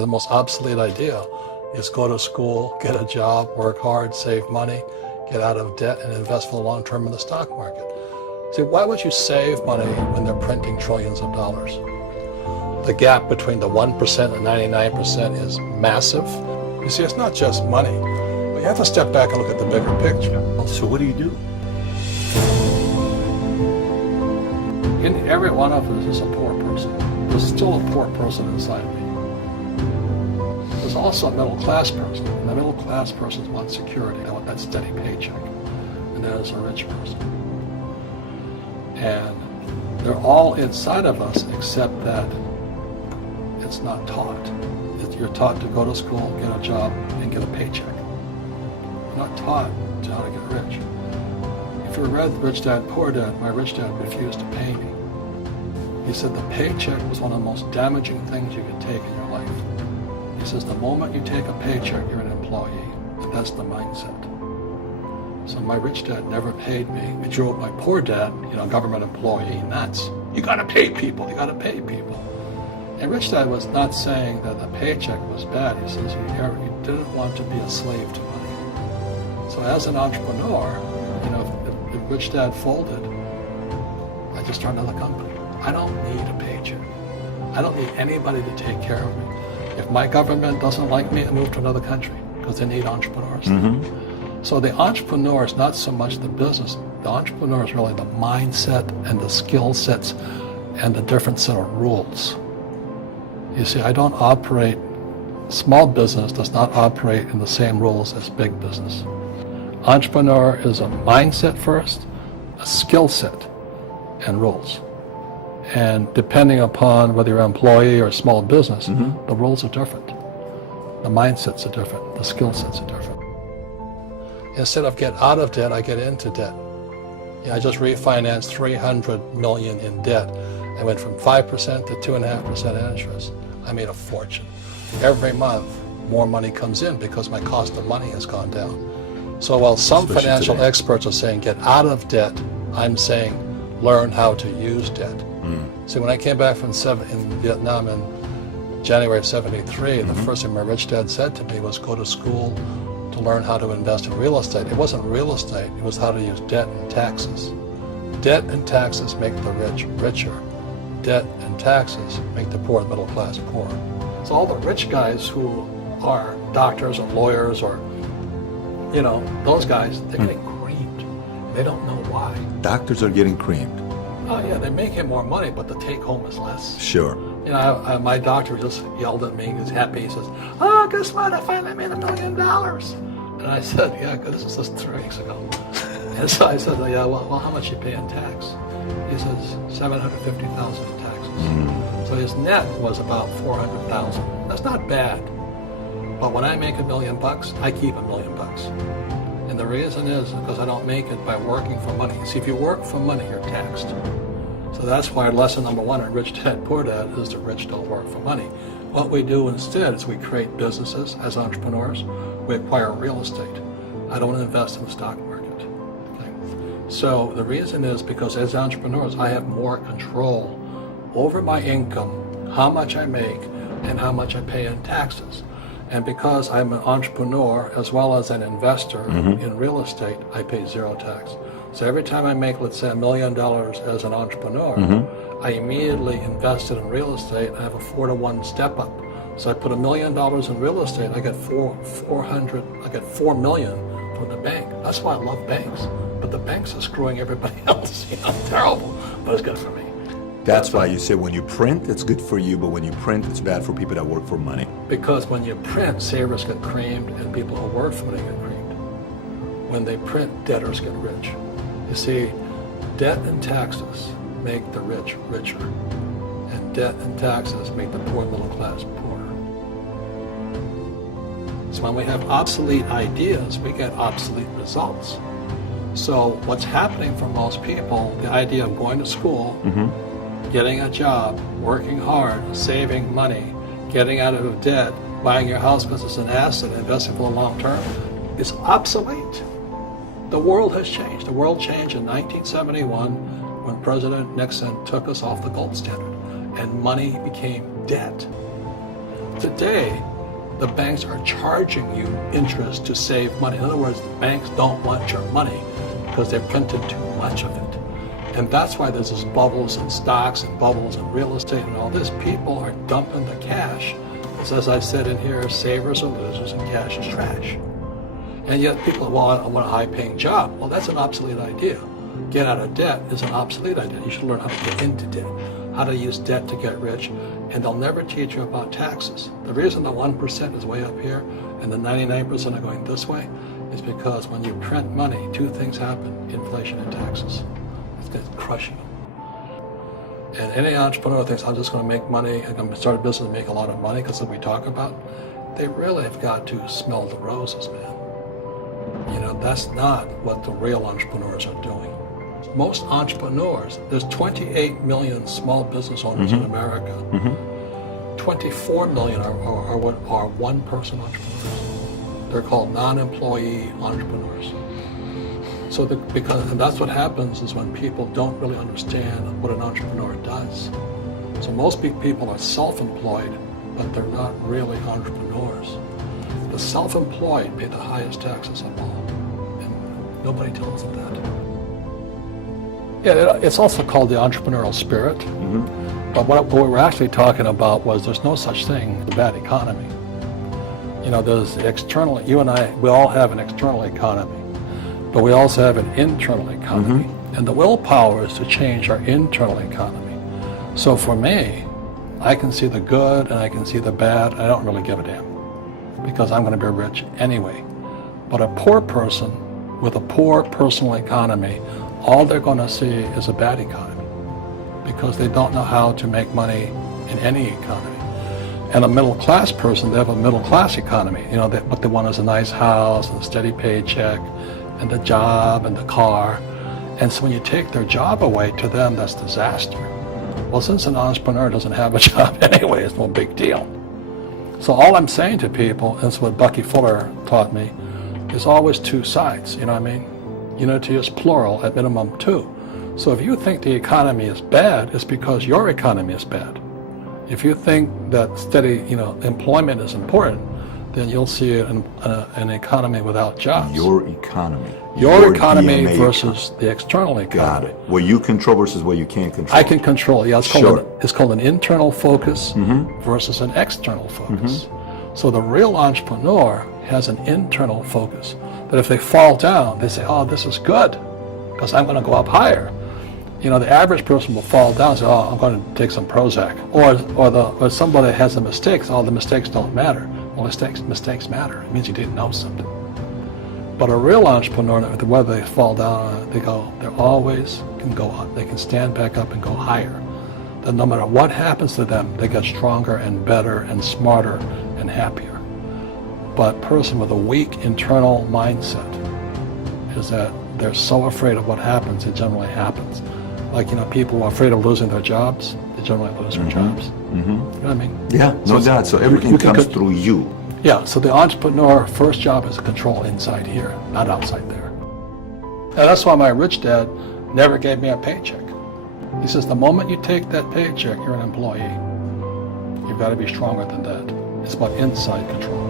The most obsolete idea is go to school, get a job, work hard, save money, get out of debt, and invest for the long term in the stock market. See, why would you save money when they're printing trillions of dollars? The gap between the 1% and 99% is massive. You see, it's not just money, but you have to step back and look at the bigger picture. So what do you do? In every one of us is a poor person. There's still a poor person inside me. There's also a middle class person, and the middle class persons want security. They want that steady paycheck, and there's a rich person. And they're all inside of us, except that it's not taught. You're taught to go to school, get a job, and get a paycheck. You're not taught how to get rich. If you read Rich Dad, Poor Dad, my rich dad refused to pay me. He said the paycheck was one of the most damaging things you could take in your life. He says the moment you take a paycheck, you're an employee, and that's the mindset. So my rich dad never paid me. He drove my poor dad, government employee, nuts. You gotta pay people, you gotta pay people. And Rich Dad was not saying that the paycheck was bad. He says you didn't want to be a slave to money. So as an entrepreneur, if Rich Dad folded, I just started another company. I don't need a paycheck. I don't need anybody to take care of me. If my government doesn't like me, I move to another country because they need entrepreneurs. Mm-hmm. So the entrepreneur is not so much the business. The entrepreneur is really the mindset and the skill sets and the different set of rules. You see, I don't operate, small business does not operate in the same rules as big business. Entrepreneur is a mindset first, a skill set, and rules. And depending upon whether you're an employee or a small business, mm-hmm. the rules are different. The mindsets are different, the skill sets are different. Instead of get out of debt, I get into debt. I just refinanced $300 million in debt. I went from 5% to 2.5% interest. I made a fortune. Every month, more money comes in because my cost of money has gone down. So while some financial experts are saying get out of debt, I'm saying learn how to use debt. So when I came back from in Vietnam in January of '73, mm-hmm. the first thing my rich dad said to me was go to school to learn how to invest in real estate. It wasn't real estate, it was how to use debt and taxes. Debt and taxes make the rich richer. Debt and taxes make the poor, the middle class, poor. So all the rich guys who are doctors or lawyers or, those guys, they're getting creamed. They don't know why. Doctors are getting creamed. Oh yeah, they're making more money, but the take home is less. Sure. My doctor just yelled at me. He's happy. He says, "Oh, guess what? I finally made $1 million." And I said, "Yeah, this was just 3 weeks ago." And so I said, "Yeah, well, how much you pay in tax?" He says, $750,000 in taxes. So his net was about $400,000. That's not bad. But when I make $1 million, I keep $1 million. And the reason is because I don't make it by working for money. See, if you work for money, you're taxed. So that's why lesson number 1 in Rich Dad, Poor Dad is the rich don't work for money. What we do instead is we create businesses as entrepreneurs. We acquire real estate. I don't invest in the stock market. Okay? So the reason is because as entrepreneurs, I have more control over my income, how much I make, and how much I pay in taxes. And because I'm an entrepreneur as well as an investor mm-hmm. in real estate, I pay 0 tax. So every time I make, let's say, $1 million as an entrepreneur, mm-hmm. I immediately invested in real estate. I have a 4-to-1 step up. So I put $1 million in real estate. I get $4 million from the bank. That's why I love banks. But the banks are screwing everybody else. Terrible, but it's good for me. That's why you say when you print, it's good for you, but when you print, it's bad for people that work for money. Because when you print, savers get creamed and people who work for money get creamed. When they print, debtors get rich. You see, debt and taxes make the rich richer, and debt and taxes make the poor middle class poorer. So when we have obsolete ideas, we get obsolete results. So what's happening for most people, the idea of going to school, mm-hmm. getting a job, working hard, saving money, getting out of debt, buying your house because it's an asset, investing for the long term, is obsolete. The world has changed. The world changed in 1971 when President Nixon took us off the gold standard and money became debt. Today, the banks are charging you interest to save money. In other words, the banks don't want your money because they've printed too much of it. And that's why there's this bubbles in stocks and bubbles in real estate and all this. People are dumping the cash. Because as I said in here, savers are losers and cash is trash. And yet people, well, I want a high-paying job. Well, that's an obsolete idea. Get out of debt is an obsolete idea. You should learn how to get into debt, how to use debt to get rich, and they'll never teach you about taxes. The reason the 1% is way up here and the 99% are going this way is because when you print money, two things happen: inflation and taxes. It's crushing them. And any entrepreneur thinks, I'm just going to make money, I'm going to start a business and make a lot of money because we talk about, they really have got to smell the roses, man. You know, that's not what the real entrepreneurs are doing. Most entrepreneurs, there's 28 million small business owners in America. 24 million are what are one-person entrepreneurs. They're called non-employee entrepreneurs. So and that's what happens is when people don't really understand what an entrepreneur does. So most big people are self-employed, but they're not really entrepreneurs. The self-employed pay the highest taxes of all, and nobody tells them that. Yeah, it's also called the entrepreneurial spirit. But what we were actually talking about was there's no such thing as a bad economy. You know, there's external, you and I, we all have an external economy, but we also have an internal economy. And the willpower is to change our internal economy. So for me, I can see the good and I can see the bad. I don't really give a damn because I'm going to be rich anyway. But a poor person with a poor personal economy, all they're going to see is a bad economy because they don't know how to make money in any economy. And a middle-class person, they have a middle-class economy. You know, what they want is a nice house and a steady paycheck and a job and a car. And so when you take their job away, to them, that's disaster. Well, since an entrepreneur doesn't have a job anyway, it's no big deal. So all I'm saying to people, and it's what Bucky Fuller taught me, is always two sides, you know what I mean? Unity is plural, at minimum two. So if you think the economy is bad, it's because your economy is bad. If you think that steady, employment is important, then you'll see an economy without jobs. Your economy. Your economy DNA versus the external economy. Got it. What you control versus what you can't control. I can control. Yeah, it's called an internal focus versus an external focus. So the real entrepreneur has an internal focus. That if they fall down, they say, "Oh, this is good, because I'm going to go up higher." You know, the average person will fall down and say, "Oh, I'm going to take some Prozac." Or somebody has a mistake, so, "Oh, the mistakes don't matter." Well, mistakes matter. It means you didn't know something. But a real entrepreneur, whether they fall down, they always can go up. They can stand back up and go higher. That no matter what happens to them, they get stronger and better and smarter and happier. But a person with a weak internal mindset is that they're so afraid of what happens, it generally happens. Like, people who are afraid of losing their jobs, they generally lose their jobs. You know what I mean? Yeah, no doubt. So everything comes through you. Yeah, so the entrepreneur first job is to control inside here, not outside there. And that's why my rich dad never gave me a paycheck. He says, the moment you take that paycheck, you're an employee. You've got to be stronger than that. It's about inside control.